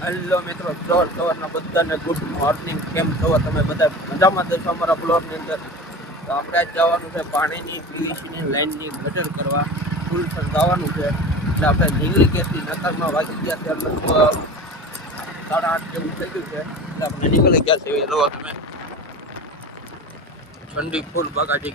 Hello મિત્રો સવાર સવારના બધાને ગુડ મોર્નિંગ કેમ છો? તમે બધા મજામાં જશો અમારા બ્લોગની અંદર? તો આપણે આજ જવાનું છે પાણીની, પીવીસીની લાઇનની ગટર કરવા. ફૂલ જવાનું છે. એટલે આપણે નીકળી ગયા નકારમાં વાગી ગયા છે સાડા આઠ જેવું થઈ ગયું છે. એટલે આપણે નીકળી ગયા છે એ તમે. ઠંડી ફૂલ બગાડી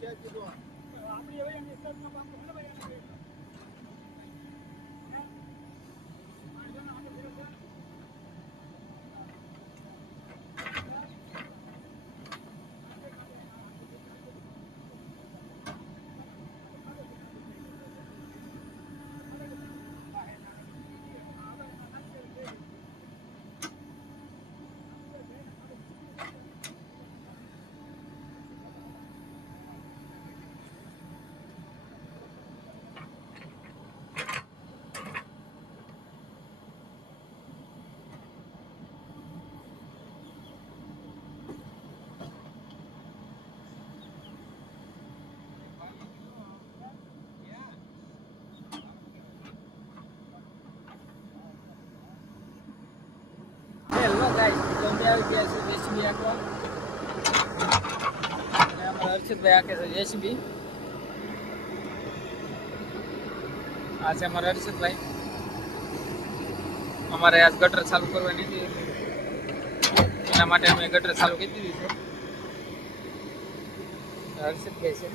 કે બોલા હેલો ગાઈસ તો અમે આવી ગયા છે આ છે અમારા હર્ષિતભાઈ અમારે આજ ગટર ચાલુ કરવાની હતી એના માટે અમે ગટર ચાલુ કરી દીધી છે હર્ષિતભાઈ છે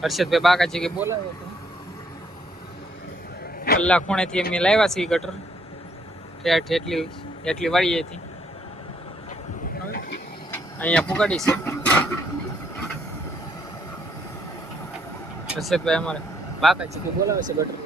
હર્ષદભાઈ બાકાજી કે બોલાવ્યો તો કલાક ખૂણેથી અમે લાવ્યા છે ઈ ગટર. ઠેઠ એટલી એટલી વાળી હતી. અહીંયા પુગાડી છે. હર્ષદભાઈ અમારે બાકા ચીકુ બોલાવે છે ગટર.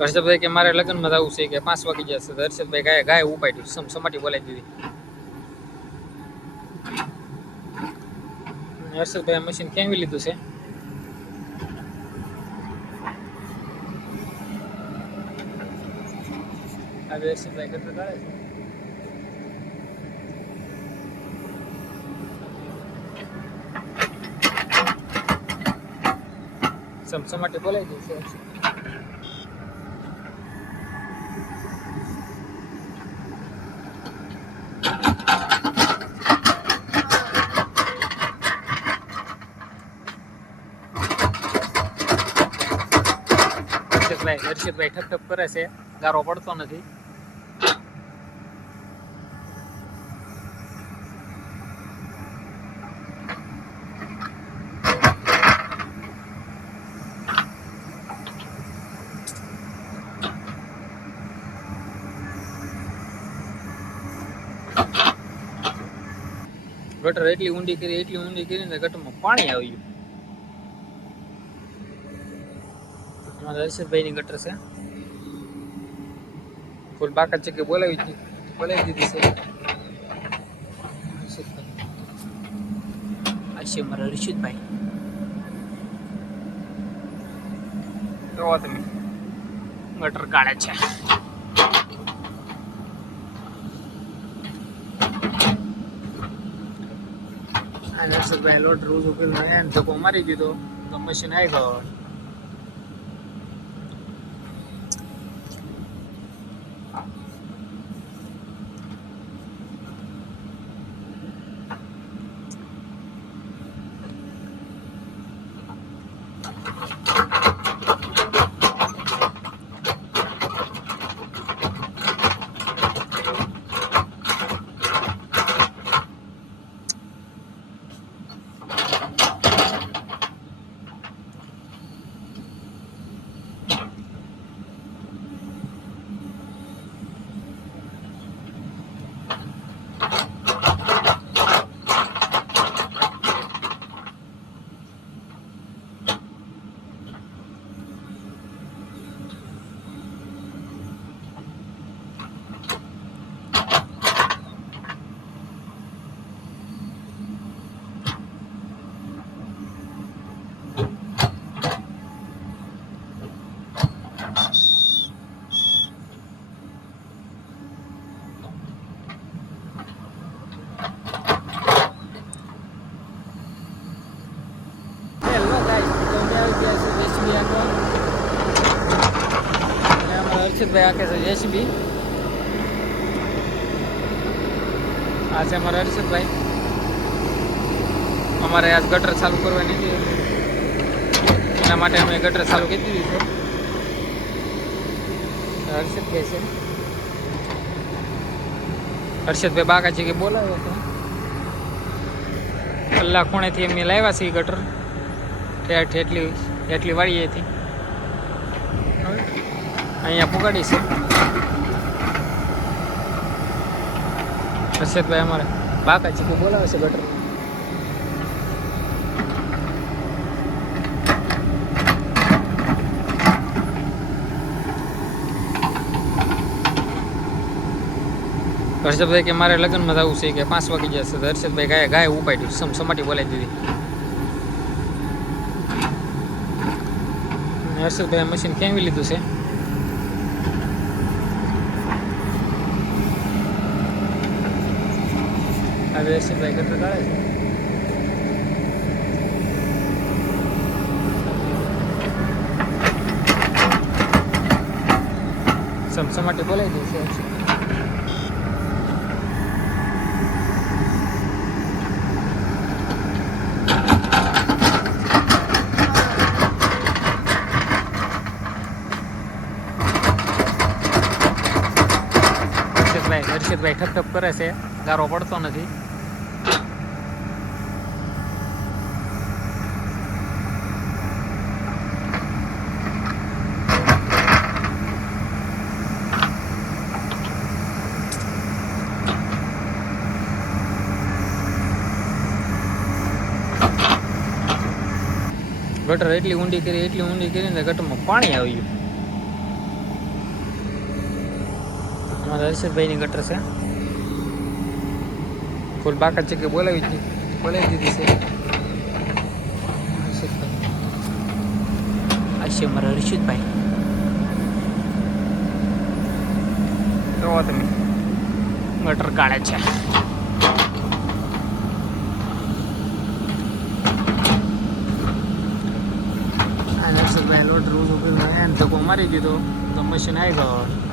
હર્ષદભાઈ કે મારે લગ્નમાં જવું છે કે પાંચ વાગી જશે હર્ષદભાઈ ગાય ગાય ઉપાડ્યું સમ સમાટી બોલાવી દીધી. હર્ષદભાઈ મશીન કેવી લીધું છે? હવે હર્ષદભાઈ ગટર કાઢે છે. સમસમાટી બોલાવી દે છે હર્ષદભાઈ ઠપ ઠપ કરે છે, ગારો પડતો નથી. ગટર એટલી ઊંડી કરી, એટલી ઊંડી કરીને ગટરમાં પાણી આવી ગયું. હર્ષદભાઈની ગટર છે. ફૂલ બાકાત છે કે બોલાવી દીધી બોલાવી દીધી છે. મારા ઋષિતભાઈ જોવો તમે. ગટર કાઢે છે. આ નરસદભાઈ લોટ એને ધક્કો મારી દીધો, તો મશીન આવી ગયો હેલો ગાઈસ તો અમે આવી ગયા છે જેસીબી આગળ હર્ષિતભાઈ આકે છે જેસીબી. આ છે અમારા હર્ષિતભાઈ અમારે આજ ગટર ચાલુ કરવાની છે. એના માટે અમે ગટર ચાલુ કરી દીધી છે. હર્ષિતભાઈ છે. હર્ષિતભાઈ બાકા છે કે બોલાવે છે. કલાક ખૂણેથી અમે લાવ્યા છે ગટર. ઠેઠ એટલી એટલી વાળી હતી અહીંયા પુગાડી છે. હર્ષદભાઈ અમારે બાકા ચીકુ બોલાવે છે ગટર. હર્ષદભાઈ કે મારે લગ્નમાં જવું છે કે પાંચ વાગી જશે તો હર્ષદભાઈ ગાય ગાય ઉપાડ્યું સમ સમાટી બોલાવી દીધી. હર્ષદભાઈ મશીન કેવી લીધું છે. હવે હર્ષદભાઈ ગટર કાઢે છે. સમસમાટી બોલાવી દેશે હર્ષિતભાઈ હર્ષિતભાઈ ઠપ ઠપ કરે છે. ગારો પડતો નથી. ગટર એટલી ઊંડી કરી, એટલી ઊંડી કરીને ગટરમાં પાણી આવી ગયું. અમારા હર્ષદભાઈની ગટર છે. ફૂલ બાકા છે કે બોલાવી દીધી બોલાવી દીધી છે. આ મારા હર્ષદભાઈ. જોવો તમે? ગટર કાઢે છે. આ ડ્રોન રોજ ઉકેલનો એને ધક્કો મારી દીધો. તો મશીન આવી ગયો.